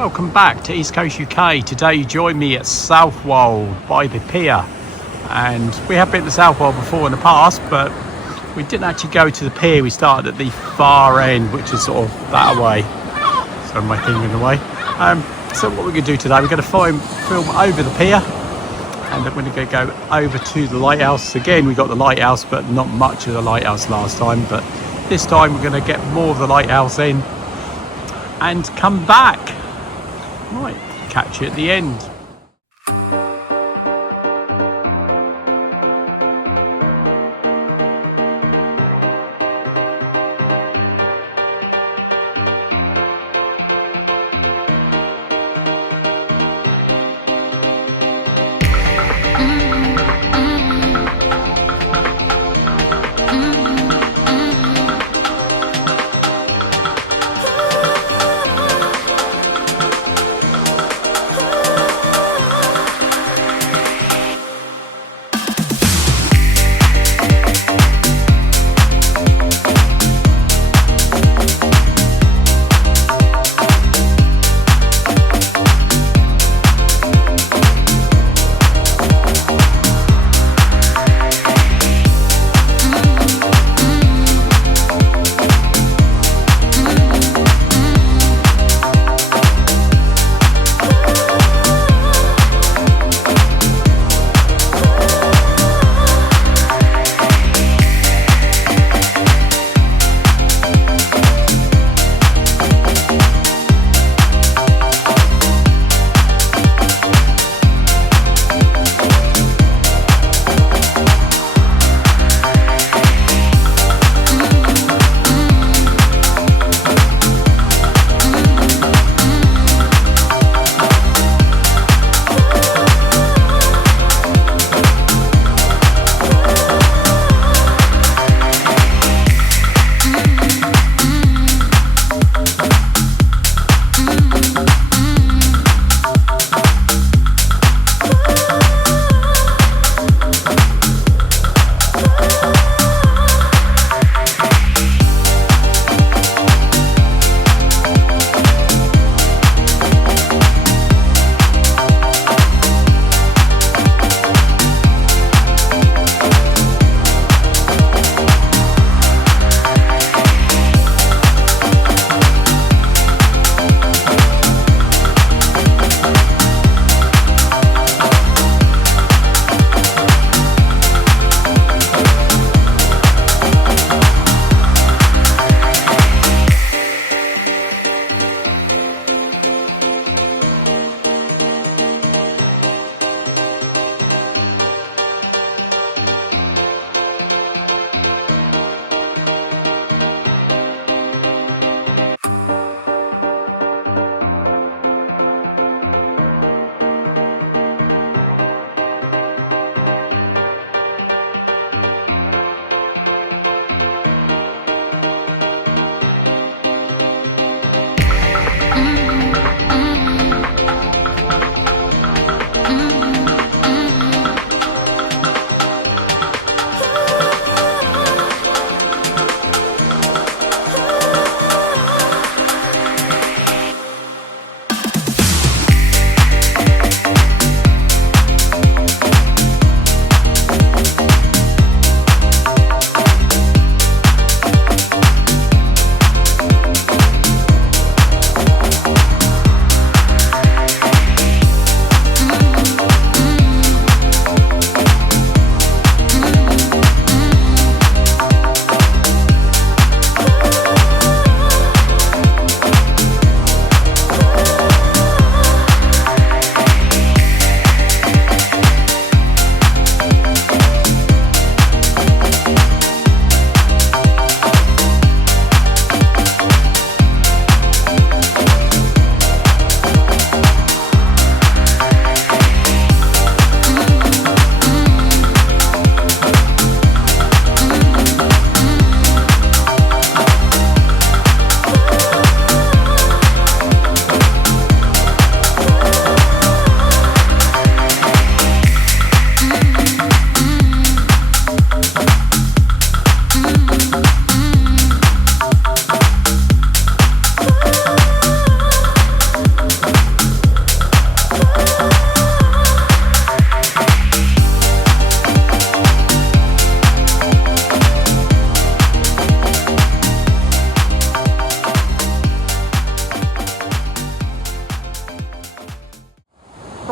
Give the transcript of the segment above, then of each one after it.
welcome back to East Coast UK. Today you join me at Southwold by the pier, and we have been to Southwold before in the past, but we didn't actually go to the pier. We started at the far end, which is sort of that away. So my thing in the way. So what we're going to do today, we're going to film over the pier, and then we're going to go over to the lighthouse. Again, we got the lighthouse, but not much of the lighthouse last time, but this time we're going to get more of the lighthouse in and come back. Right, catch you at the end.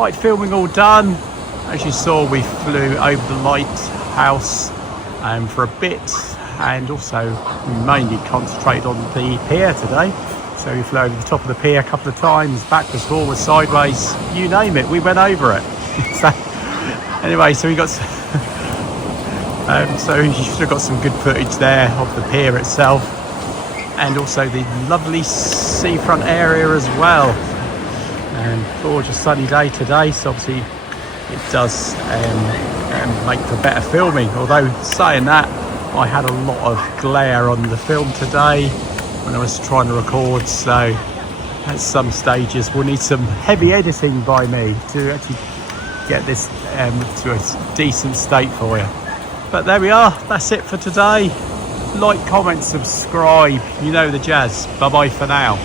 light filming all done. As you saw, we flew over the lighthouse for a bit, and also we mainly concentrated on the pier today. So we flew over the top of the pier a couple of times, backwards, forwards, sideways, you name it, we went over it. So anyway, so we got so you should have got some good footage there of the pier itself, and also the lovely seafront area as well. And gorgeous sunny day today, so obviously it does make for better filming. Although saying that, I had a lot of glare on the film today when I was trying to record, so at some stages we'll need some heavy editing by me to actually get this to a decent state for you. But there we are, that's it for today. Like, comment, subscribe, you know the jazz. Bye bye for now.